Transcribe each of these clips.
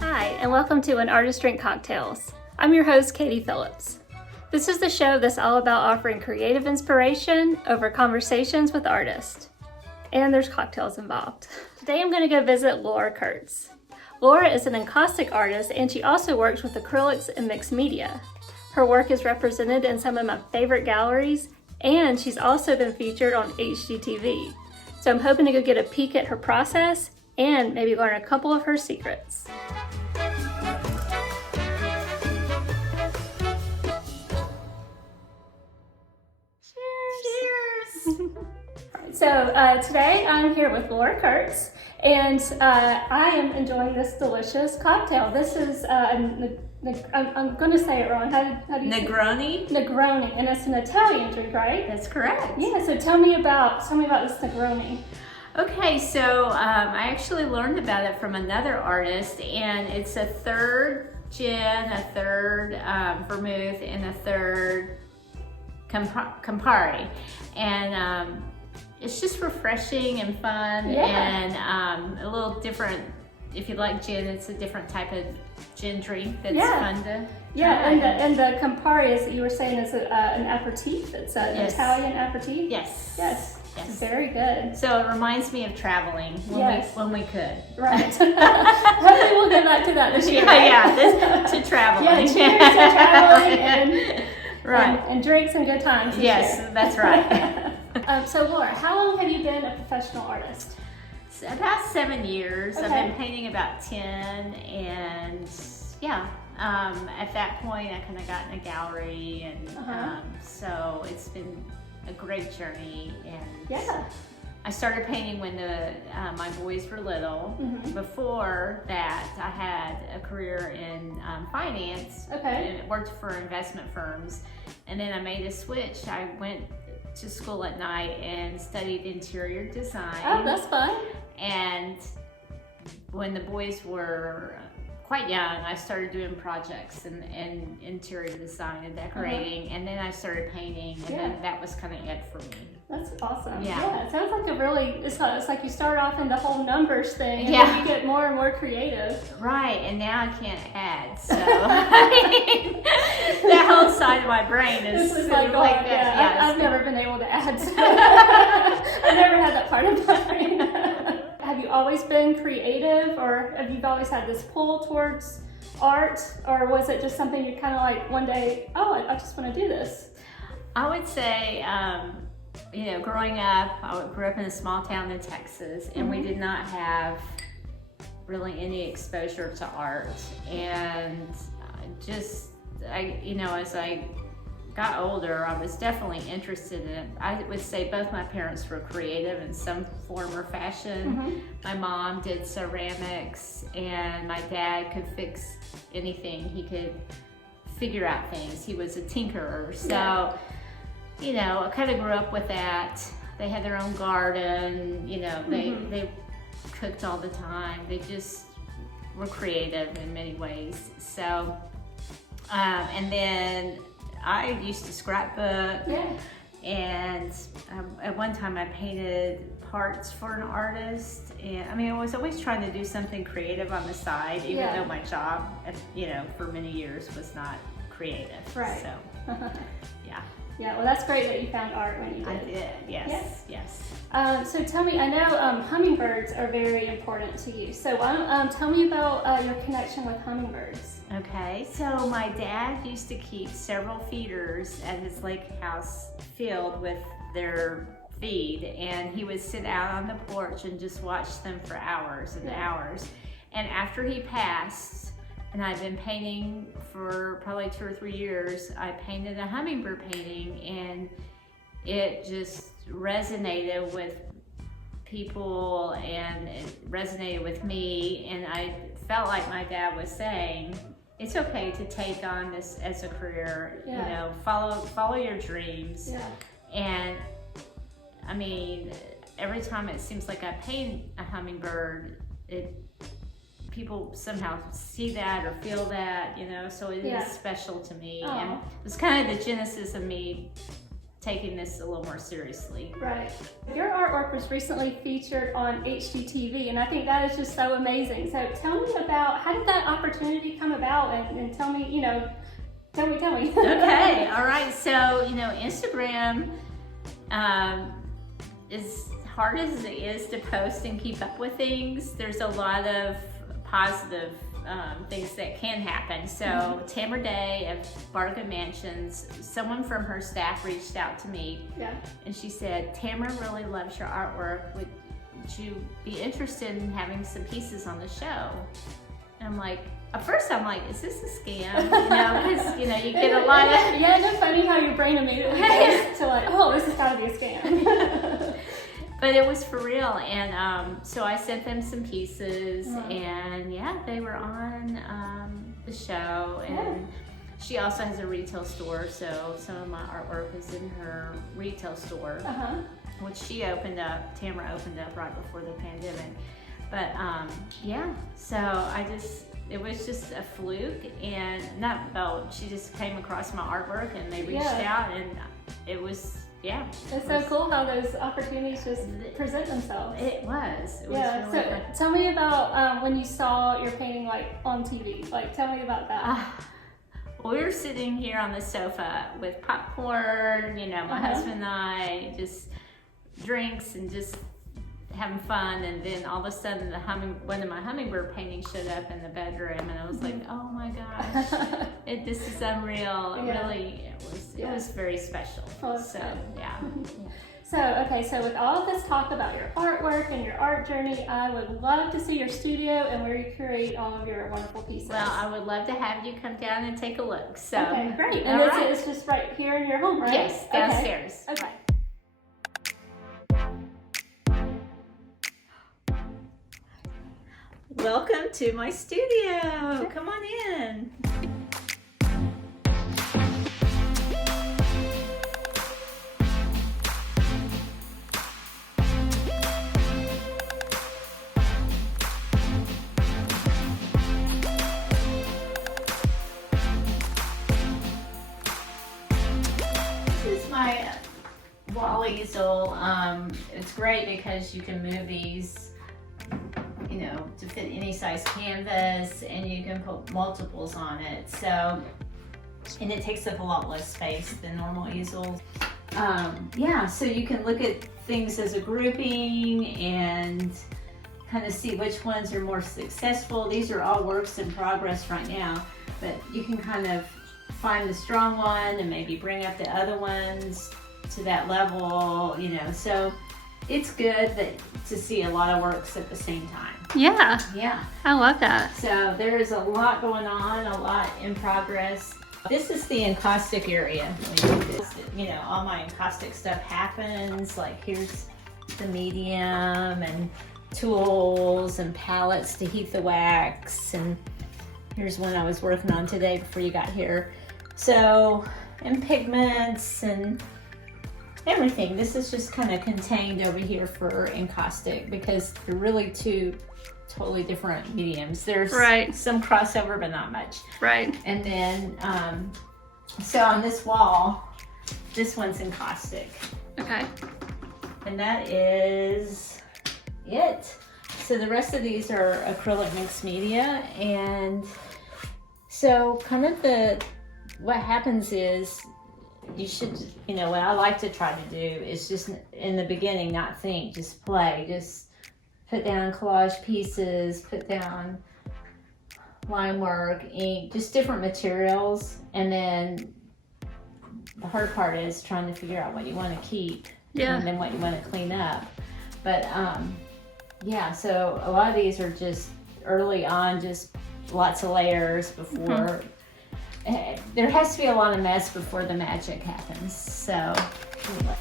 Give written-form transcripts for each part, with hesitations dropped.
Hi, and welcome to An Artist Drink Cocktails. I'm your host, Katie Phillips. This is the show that's all about offering creative inspiration over conversations with artists. And there's cocktails involved. Today I'm going to go visit Lorra Kurtz. Lorra is an encaustic artist, and she also works with acrylics and mixed media. Her work is represented in some of my favorite galleries, and she's also been featured on HGTV. So I'm hoping to go get a peek at her process and maybe learn a couple of her secrets. So today I'm here with Lorra Kurtz, and I am enjoying this delicious cocktail. This is, I'm going to say it wrong. How do you Negroni? say it? Negroni, and it's an Italian drink, right? That's correct. Yeah, so tell me about this Negroni. Okay, so I actually learned about it from another artist, and it's a third gin, a third vermouth, and a third Campari. And it's just refreshing and fun, and a little different. If you like gin, it's a different type of gin drink that's fun to try. Yeah, and the Campari, is you were saying, is an aperitif. It's an Italian aperitif. Yes. Yes. Yes. Very good. So it reminds me of traveling when we could. Right. Hopefully we'll get back to that this year. To traveling. Yeah, cheers to traveling and right. And drinks and good times this year. That's right. So Lorra, how long have you been a professional artist? About 7 years. Okay. I've been painting about 10, and at that point I kind of got in a gallery, and so it's been a great journey. And I started painting when my boys were little. Mm-hmm. Before that, I had a career in finance. Okay. And worked for investment firms, and then I made a switch. I went to school at night and studied interior design. Oh, that's fun. And when the boys were quite young, I started doing projects and interior design and decorating, and then I started painting, and then that was kind of it for me. That's awesome. Yeah. It sounds like it's like you start off in the whole numbers thing, and then you get more and more creative. Right, and now I can't add, so that whole side of my brain is like that. I've never been able to add, so I've never had that part of my brain. Have you always been creative, or have you always had this pull towards art, or was it just something you kind of like one day, I just want to do this? I would say, growing up, I grew up in a small town in Texas, and we did not have really any exposure to art. And as I got older, I was definitely interested in it. I would say both my parents were creative in some form or fashion. Mm-hmm. My mom did ceramics, and my dad could fix anything. He could figure out things. He was a tinkerer. So, I kind of grew up with that. They had their own garden. They cooked all the time. They just were creative in many ways. So, and then I used to scrapbook, and at one time I painted parts for an artist, and I was always trying to do something creative on the side, even though my job, for many years was not creative. Right. So, Yeah, well, that's great that you found art when you did. I did, yes. So tell me, I know hummingbirds are very important to you. So tell me about your connection with hummingbirds. Okay, so my dad used to keep several feeders at his lake house filled with their feed, and he would sit out on the porch and just watch them for hours and hours. And after he passed, and I've been painting for probably 2 or 3 years, I painted a hummingbird painting, and it just resonated with people, and it resonated with me, and I felt like my dad was saying, it's okay to take on this as a career, follow your dreams. And every time it seems like I paint a hummingbird, people somehow see that or feel that, so it is special to me. And it was kind of the genesis of me taking this a little more seriously. Right. Your artwork was recently featured on HGTV, and I think that is just so amazing. So tell me about, how did that opportunity come about, and tell me, tell me. Okay, all right. So, Instagram, as hard as it is to post and keep up with things, there's a lot of positive things that can happen. So Tamara Day of Barga Mansions, someone from her staff reached out to me, and she said, Tamara really loves your artwork. Would you be interested in having some pieces on the show? And I'm like, at first I'm like, is this a scam? Because you get a lot of isn't it funny how your brain immediately goes to like, oh, this has got to be a scam. But it was for real, and so I sent them some pieces, and they were on the show, and she also has a retail store, so some of my artwork is in her retail store, which she opened up, Tamara opened up right before the pandemic. But so it was just a fluke, and she just came across my artwork, and they reached out, and it was, it's so cool how those opportunities just present themselves. It was really so fun. Tell me about when you saw your painting like on TV. Like, tell me about that. We were sitting here on the sofa with popcorn, my husband and I, just drinks and just having fun, and then all of a sudden one of my hummingbird paintings showed up in the bedroom, and I was like, oh my gosh, this is unreal. It was very special. So So with all of this talk about your artwork and your art journey, I would love to see your studio and where you create all of your wonderful pieces. Well, I would love to have you come down and take a look. So okay, great. And it's just right here in your home, right? Yes, downstairs. Okay. Welcome to my studio. Come on in. This is my wall easel. It's great because you can move these to fit any size canvas, and you can put multiples on it. So, and it takes up a lot less space than normal easels. So you can look at things as a grouping and kind of see which ones are more successful. These are all works in progress right now, but you can kind of find the strong one and maybe bring up the other ones to that level, so it's good to see a lot of works at the same time. Yeah, I love that. So there is a lot going on, a lot in progress. This is the encaustic area. When you do this, all my encaustic stuff happens. Like, here's the medium and tools and palettes to heat the wax, and here's one I was working on today before you got here. So, and pigments and everything. This is just kind of contained over here for encaustic because they're really two totally different mediums. There's some crossover, but not much. Right. And then, so on this wall, this one's encaustic. Okay. And that is it. So the rest of these are acrylic mixed media. And so kind of what happens is, you should, what I like to try to do is just in the beginning not think, just play, just put down collage pieces, put down line work, ink, just different materials, and then the hard part is trying to figure out what you want to keep and then what you want to clean up. But so a lot of these are just early on, just lots of layers before. There has to be a lot of mess before the magic happens. So anyway.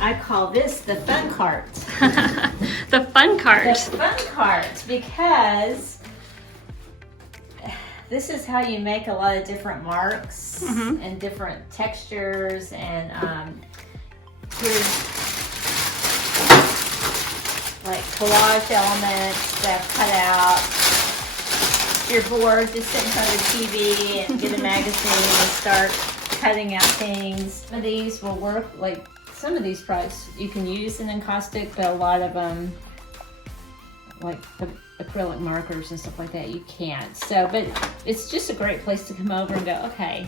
I call this the fun cart. The fun cart. The fun cart, because this is how you make a lot of different marks and different textures, and here's like collage elements that I've cut out. you're bored, just sit in front of the TV and get a magazine and start cutting out things. Some of these will work, like some of these products you can use in encaustic, but a lot of them, like the acrylic markers and stuff like that, you can't. So, but it's just a great place to come over and go, okay,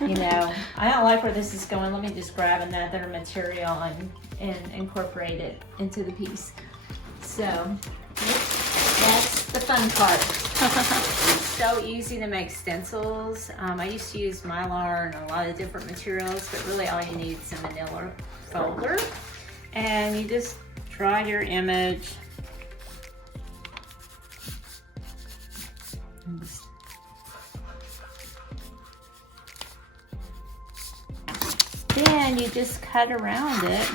you know, I don't like where this is going. Let me just grab another material and incorporate it into the piece. So that's the fun part. It's so easy to make stencils. I used to use Mylar and a lot of different materials, but really all you need is a manila folder. And you just draw your image. Then you just cut around it,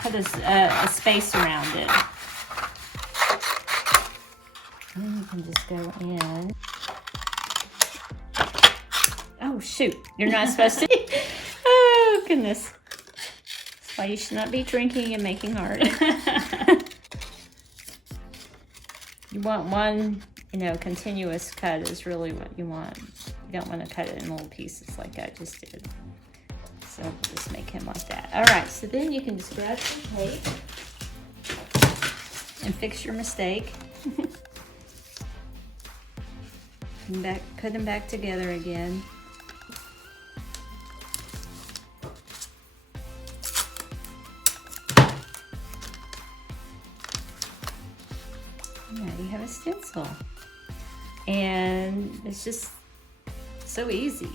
put a space around it. Then you can just go in. Oh shoot, you're not supposed to. Oh goodness. That's why you should not be drinking and making art. You want one, you know, continuous cut is really what you want. You don't want to cut it in little pieces like I just did. So just make him like that. All right, so then you can just grab some tape and fix your mistake. And put them back together again. Now you have a stencil. And it's just so easy.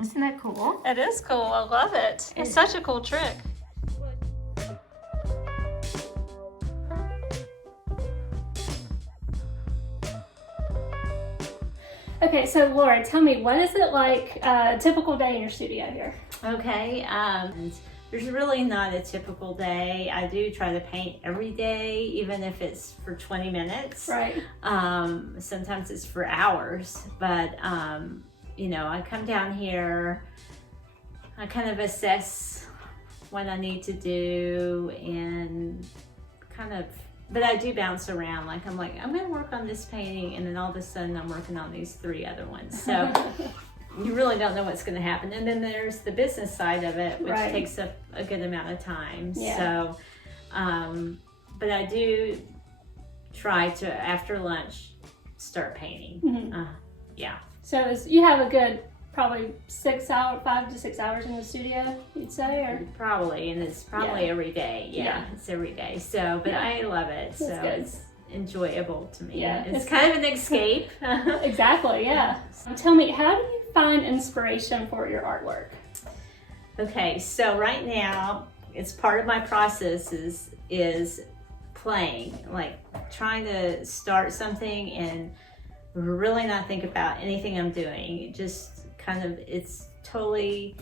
Isn't that cool? It is cool. I love it. It's such a cool trick. Okay, so Laura, tell me, what is it like a typical day in your studio here? Okay, there's really not a typical day. I do try to paint every day, even if it's for 20 minutes. Right. Sometimes it's for hours, but you know, I come down here, I kind of assess what I need to do and kind of, but I do bounce around. Like, I'm gonna work on this painting, and then all of a sudden I'm working on these 3 other ones. So you really don't know what's gonna happen. And then there's the business side of it, which takes up a good amount of time. Yeah. So, but I do try to, after lunch, start painting. Mm-hmm. Yeah. So you have a good probably 5 to 6 hours in the studio, you'd say, or probably, and it's probably every day. Yeah, it's every day. So, but I love it. That's so good. It's enjoyable to me. Yeah, it's kind of an escape. Exactly. Yeah. Tell me, how do you find inspiration for your artwork? Okay, so right now, it's part of my process is playing, like trying to start something and really not think about anything I'm doing. Just kind of, it's totally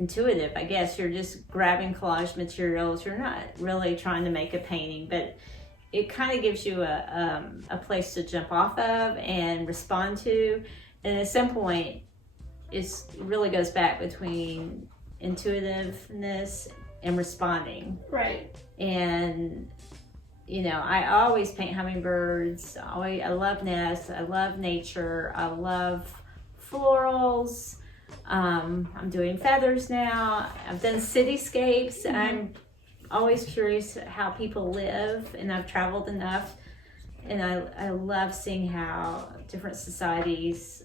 intuitive, I guess. You're just grabbing collage materials. You're not really trying to make a painting, but it kind of gives you a place to jump off of and respond to. And at some point, it really goes back between intuitiveness and responding. Right. And you know, I always paint hummingbirds. I love nests. I love nature. I love florals. I'm doing feathers now. I've done cityscapes. Mm-hmm. I'm always curious how people live, and I've traveled enough, and I love seeing how different societies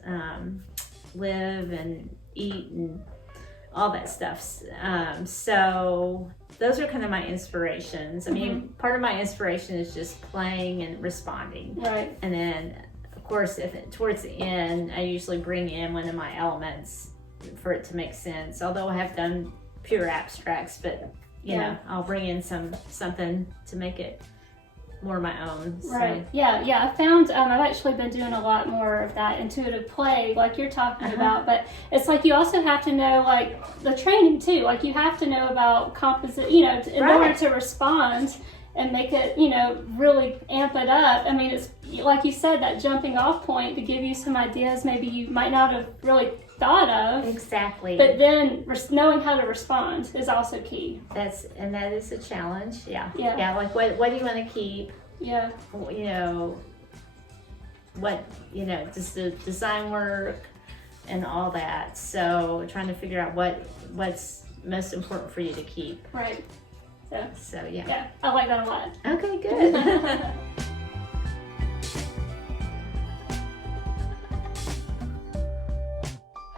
live and eat and all that stuff. So those are kind of my inspirations. I mean, part of my inspiration is just playing and responding. Right. And then, of course, towards the end, I usually bring in one of my elements for it to make sense. Although I have done pure abstracts, but you know, I'll bring in something to make it more my own. So. Right. Yeah. I found I've actually been doing a lot more of that intuitive play, like you're talking about. But it's like you also have to know, like, the training too. Like, you have to know about composite, in order to respond and make it, really amp it up. I mean, it's like you said, that jumping off point to give you some ideas maybe you might not have really thought of. Exactly. But then knowing how to respond is also key. That is a challenge. Yeah. Yeah. Like, what do you want to keep? Yeah. Just the design work and all that. So trying to figure out what's most important for you to keep. Right. So yeah. Yeah, I like that a lot. Okay, good.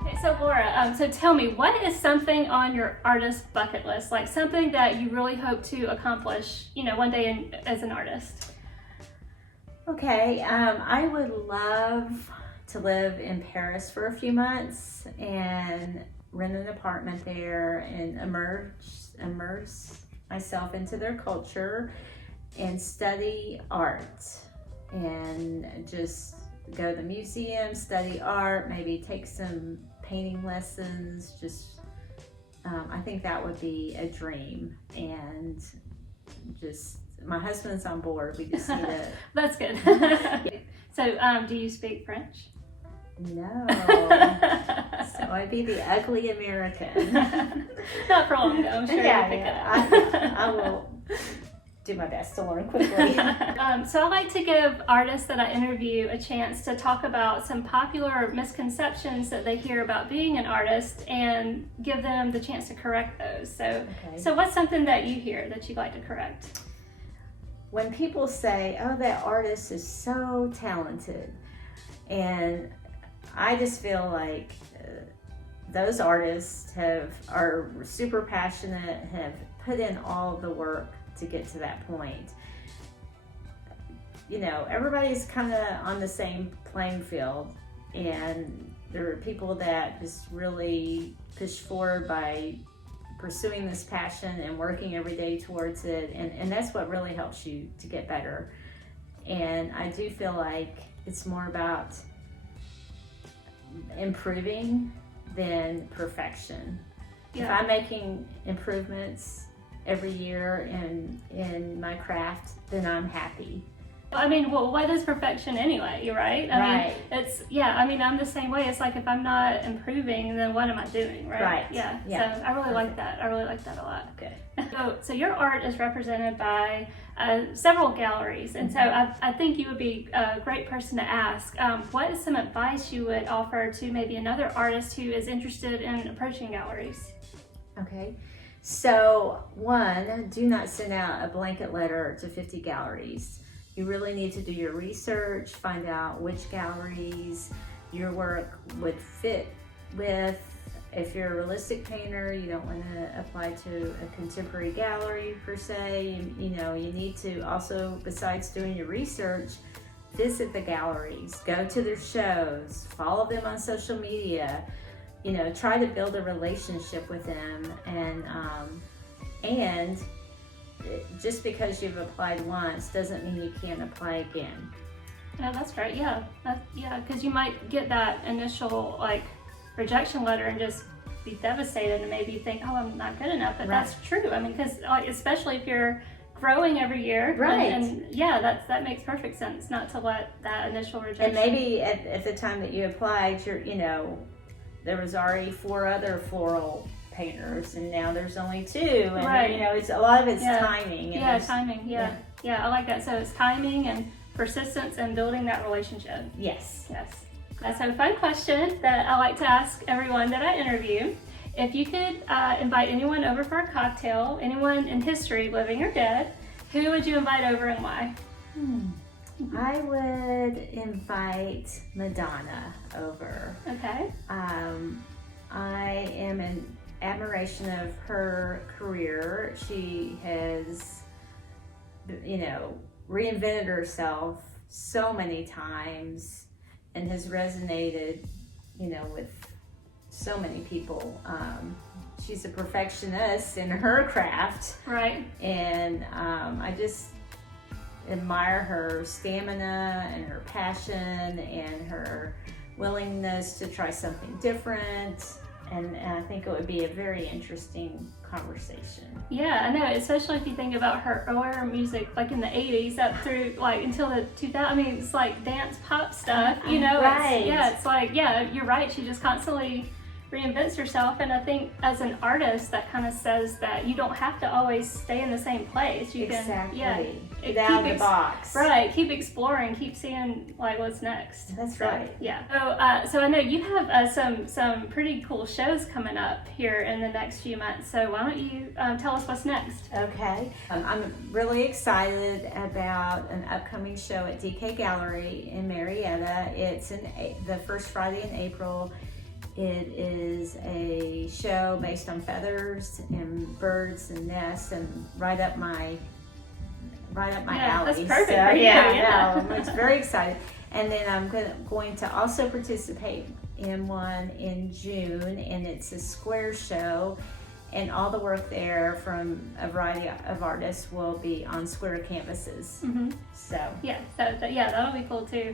Okay, so Lorra, so tell me, what is something on your artist bucket list? Like something that you really hope to accomplish, one day as an artist? Okay, I would love to live in Paris for a few months and rent an apartment there and immerse myself into their culture and study art and just go to the museum, study art, maybe take some painting lessons. I think that would be a dream, and just my husband's on board. We just need to. That's good. So, do you speak French? No. So I'd be the ugly American. Not for long, though. I'm sure you'll pick it up. I will do my best to learn quickly. So I like to give artists that I interview a chance to talk about some popular misconceptions that they hear about being an artist and give them the chance to correct those. So what's something that you hear that you'd like to correct? When people say, oh, that artist is so talented, and I just feel like those artists are super passionate, have put in all the work to get to that point. Everybody's kind of on the same playing field, and there are people that just really push forward by pursuing this passion and working every day towards it, and that's what really helps you to get better. And I do feel like it's more about improving than perfection. Yeah. If I'm making improvements every year in my craft, then I'm happy. I mean, well, what is perfection anyway? You're right. I mean, I'm the same way. It's like, if I'm not improving, then what am I doing, right? Right. Yeah. Yeah. So I really like that. I really like that a lot. Good. So your art is represented by several galleries, and so I think you would be a great person to ask. What is some advice you would offer to maybe another artist who is interested in approaching galleries? Okay. So, one, do not send out a blanket letter to 50 galleries. You really need to do your research, find out which galleries your work would fit with. If you're a realistic painter, you don't want to apply to a contemporary gallery per se. You need to also, besides doing your research, visit the galleries, go to their shows, follow them on social media, try to build a relationship with them, and just because you've applied once doesn't mean you can't apply again. Yeah, that's right. Yeah, because you might get that initial rejection letter and just be devastated and maybe think, oh, I'm not good enough. But that's true. I mean, because especially if you're growing every year, right? And that makes perfect sense not to let that initial rejection. And maybe at the time that you applied, there was already 4 other floral painters, and now there's only 2. And right. It's a lot of it's timing. And timing. Yeah, I like that. So it's timing and persistence and building that relationship. Yes. That's a fun question that I like to ask everyone that I interview. If you could invite anyone over for a cocktail, anyone in history, living or dead, who would you invite over and why? I would invite Madonna over. Okay. I am in admiration of her career. She has, reinvented herself so many times and has resonated, with so many people. She's a perfectionist in her craft. Right. And admire her stamina and her passion and her willingness to try something different. And I think it would be a very interesting conversation. Yeah, I know, especially if you think about her music, like in the 80s up through like until the 2000s. I mean, it's like dance pop stuff, you know? Right. It's like, yeah, you're right. She just constantly reinvents herself. And I think as an artist, that kind of says that you don't have to always stay in the same place. You Exactly. can, Get out of the box. Right. Keep exploring. Keep seeing like what's next. That's right. Yeah. So I know you have some pretty cool shows coming up here in the next few months. So why don't you tell us what's next? Okay. I'm really excited about an upcoming show at DK Gallery in Marietta. It's the first Friday in April. It is a show based on feathers and birds and nests, and right up my alley. That's perfect. So, for you. yeah. No, I'm very excited. And then I'm going to also participate in one in June, and it's a square show, and all the work there from a variety of artists will be on square canvases. Mm-hmm. So that'll be cool too.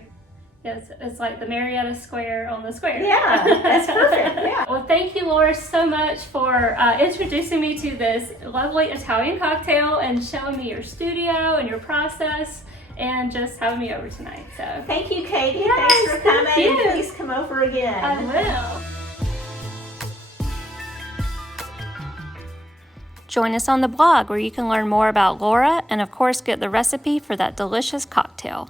Yes, it's like the Marietta Square on the square. yeah, that's perfect. Yeah. Well, thank you, Laura, so much for introducing me to this lovely Italian cocktail and showing me your studio and your process and just having me over tonight. So Thank you, Katie. Yes, Thanks for coming. thank you. Please come over again. I will. Join us on the blog where you can learn more about Laura and, of course, get the recipe for that delicious cocktail.